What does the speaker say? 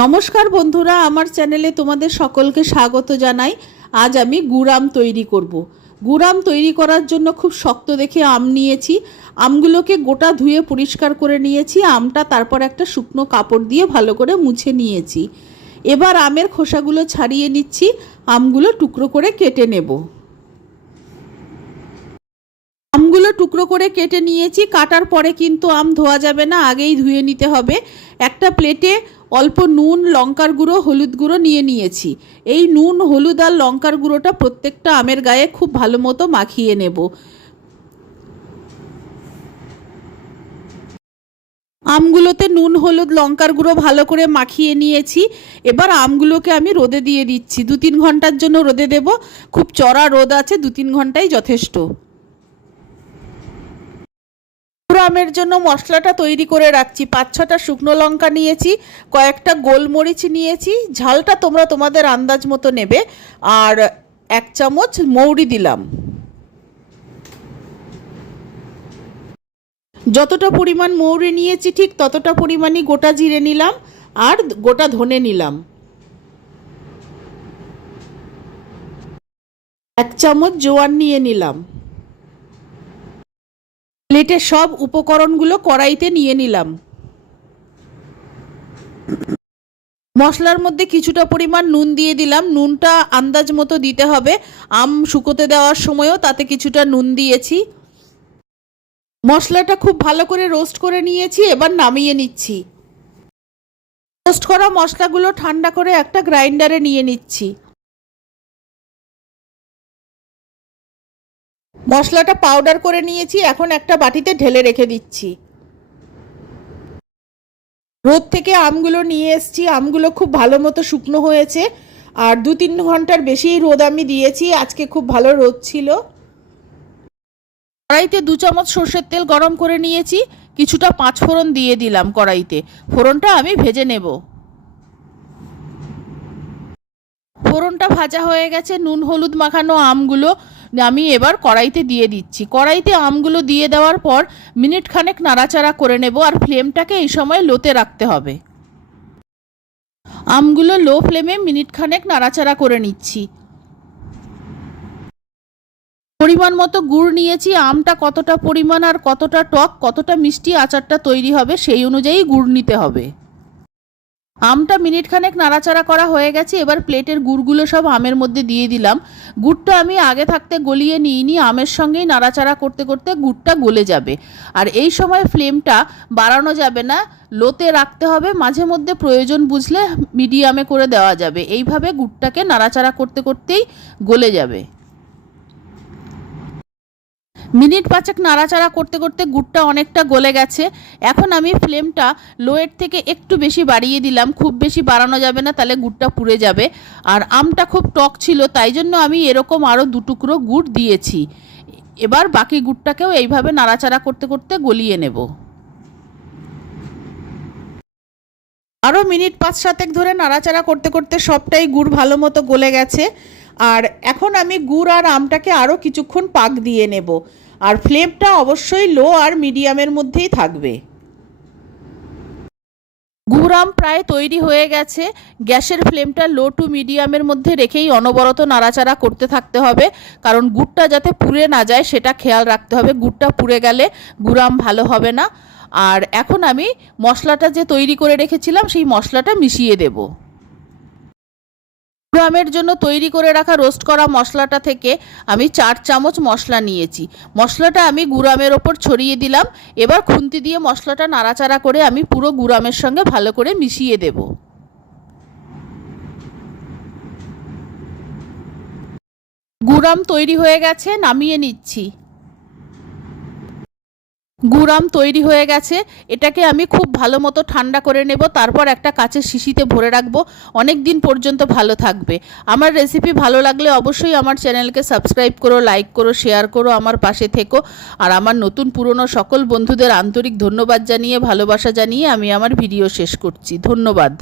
নমস্কার বন্ধুরা, আমার চ্যানেলে তোমাদের সকলকে স্বাগত জানাই। আজ আমি গুড় আম তৈরি করব। গুড় আম তৈরি করার জন্য খুব শক্ত দেখে আম নিয়েছি। আমগুলোকে গোটা ধুয়ে পরিষ্কার করে নিয়েছি। আমটা তারপর একটা শুকনো কাপড় দিয়ে ভালো করে মুছে নিয়েছি। এবার আমের খোসাগুলো ছাড়িয়ে নিচ্ছি। আমগুলো টুকরো করে কেটে নেব। আমগুলো টুকরো করে কেটে নিয়েছি। কাটার পরে কিন্তু আম ধোয়া যাবে না, আগেই ধুয়ে নিতে হবে। একটা প্লেটে অল্প নুন, লঙ্কার গুঁড়ো, হলুদ গুঁড়ো নিয়ে নিয়েছি। এই নুন, হলুদ আর লঙ্কার গুঁড়োটা প্রত্যেকটা আমের গায়ে খুব ভালো মতো মাখিয়ে নেব। আমগুলোতে নুন, হলুদ, লঙ্কার গুঁড়ো ভালো করে মাখিয়ে নিয়েছি। এবার আমগুলোকে আমি রোদে দিয়ে দিচ্ছি। 2-3 ঘন্টার জন্য রোদে দেব। খুব চড়া রোদ আছে, 2-3 ঘন্টাই যথেষ্ট। আমের জন্য মশলাটা তৈরি করে রাখছি। 5-6টা শুকনো লঙ্কা নিয়েছি, কয়েকটা গোলমরিচ নিয়েছি, ঝালটা তোমরা তোমাদের আন্দাজ মতো নেবে, আর 1 চামচ মৌরি দিলাম। যতটা পরিমাণ মৌরি নিয়েছি ঠিক ততটা পরিমাণই গোটা জিরে নিলাম আর গোটা ধনে নিলাম। 1 চামচ জোয়ান নিয়ে নিলাম। প্লেটে সব উপকরণগুলো কড়াইতে নিয়ে নিলাম। মশলার মধ্যে কিছুটা পরিমাণ নুন দিয়ে দিলাম। নুনটা আন্দাজ মতো দিতে হবে। আম শুকোতে দেওয়ার সময়ও তাতে কিছুটা নুন দিয়েছি। মশলাটা খুব ভালো করে রোস্ট করে নিয়েছি। এবার নামিয়ে নিচ্ছি। রোস্ট করা মশলাগুলো ঠান্ডা করে একটা গ্রাইন্ডারে নিয়ে নিচ্ছি। মশলাটা পাউডার করে নিয়েছি। এখন একটা বাটিতে ঢেলে রেখে দিচ্ছি। রোদ থেকে আমগুলো নিয়ে এসেছি। আমগুলো খুব ভালো মতো শুকনো হয়েছে, আর 2-3 ঘন্টার বেশি রোদ আমি দিয়েছি। আজকে খুব ভালো রোদ ছিল। কড়াইতে 2 চামচ সর্ষের তেল গরম করে নিয়েছি। কিছুটা 5 ফোড়ন দিয়ে দিলাম কড়াইতে। ফোড়নটা আমি ভেজে নেব। ফোড়নটা ভাজা হয়ে গেছে। নুন হলুদ মাখানো আমগুলো আমি এবার কড়াইতে দিয়ে দিচ্ছি। কড়াইতে আমগুলো দিয়ে দেওয়ার পর মিনিট খানেক নাড়াচাড়া করে নেব, আর ফ্লেমটাকে এই সময় লোতে রাখতে হবে। আমগুলো লো ফ্লেমে মিনিট খানেক নাড়াচাড়া করে নিচ্ছি। পরিমাণ মতো গুড় নিয়েছি। আমটা কতটা পরিমাণ আর কতটা টক, কতটা মিষ্টি আচারটা তৈরি হবে সেই অনুযায়ী গুড় নিতে হবে। আমটা মিনিট খানেক নাড়াচাড়া করা হয়ে গেছে। এবার প্লেটের গুড়গুলো সব আমের মধ্যে দিয়ে দিলাম। গুড়টা আমি আগে থাকতে গলিয়ে নিইনি। আমের সঙ্গেই নাড়াচাড়া করতে করতে গুড়টা গলে যাবে। আর এই সময় ফ্লেমটা বাড়ানো যাবে না, লোতে রাখতে হবে। মাঝে মধ্যে প্রয়োজন বুঝলে মিডিয়ামে করে দেওয়া যাবে। এইভাবে গুড়টাকে নাড়াচাড়া করতে করতেই গলে যাবে। মিনিট 5 নাড়াচাড়া করতে করতে গুড়টা অনেকটা গলে গেছে। এখন আমি ফ্লেমটা লোয়ের থেকে একটু বেশি বাড়িয়ে দিলাম। খুব বেশি বাড়ানো যাবে না, তাহলে গুড়টা পুড়ে যাবে। আর আমটা খুব টক ছিল, তাই জন্য আমি এরকম আরও 2 টুকরো গুড় দিয়েছি। এবার বাকি গুড়টাকেও এইভাবে নাড়াচাড়া করতে করতে গলিয়ে নেব। আরও মিনিট 5-7 ধরে নাড়াচাড়া করতে করতে সবটাই গুড় ভালো মতো গলে গেছে। আর এখন আমি গুড় আর আমটাকে আরও কিছুক্ষণ পাক দিয়ে নেব। আর ফ্লেমটা অবশ্যই লো আর মিডিয়ামের মধ্যেই থাকবে। গুড় আম প্রায় তৈরি হয়ে গেছে। গ্যাসের ফ্লেমটা লো টু মিডিয়ামের মধ্যে রেখেই অনবরত নাড়াচাড়া করতে থাকতে হবে, কারণ গুড়টা যাতে পুড়ে না যায় সেটা খেয়াল রাখতে হবে। গুড়টা পুড়ে গেলে গুড় আম ভালো হবে না। আর এখন আমি মশলাটা যে তৈরি করে রেখেছিলাম সেই মশলাটা মিশিয়ে দেব। গুড় আমের জন্য তৈরি করে রাখা রোস্ট করা মশলাটা থেকে আমি 4 চামচ মশলা নিয়েছি। মশলাটা আমি গুড় আমের ওপর ছড়িয়ে দিলাম। এবার খুন্তি দিয়ে মশলাটা নাড়াচাড়া করে আমি পুরো গুড় আমের সঙ্গে ভালো করে মিশিয়ে দেব। গুড় আম তৈরি হয়ে গেছে, নামিয়ে নিচ্ছি। গুড় আম তৈরি হয়ে গেছে। এটাকে আমি খুব ভালো মতো ঠান্ডা করে নেব, তারপর একটা কাচের শিশিতে ভরে রাখবো। অনেক দিন পর্যন্ত ভালো থাকবে। আমার রেসিপি ভালো লাগলে অবশ্যই আমার চ্যানেলকে সাবস্ক্রাইব করো, লাইক করো, শেয়ার করো, আমার পাশে থেকো। আর আমার নতুন পুরনো সকল বন্ধুদের আন্তরিক ধন্যবাদ জানিয়ে, ভালোবাসা জানিয়ে আমি আমার ভিডিও শেষ করছি। ধন্যবাদ।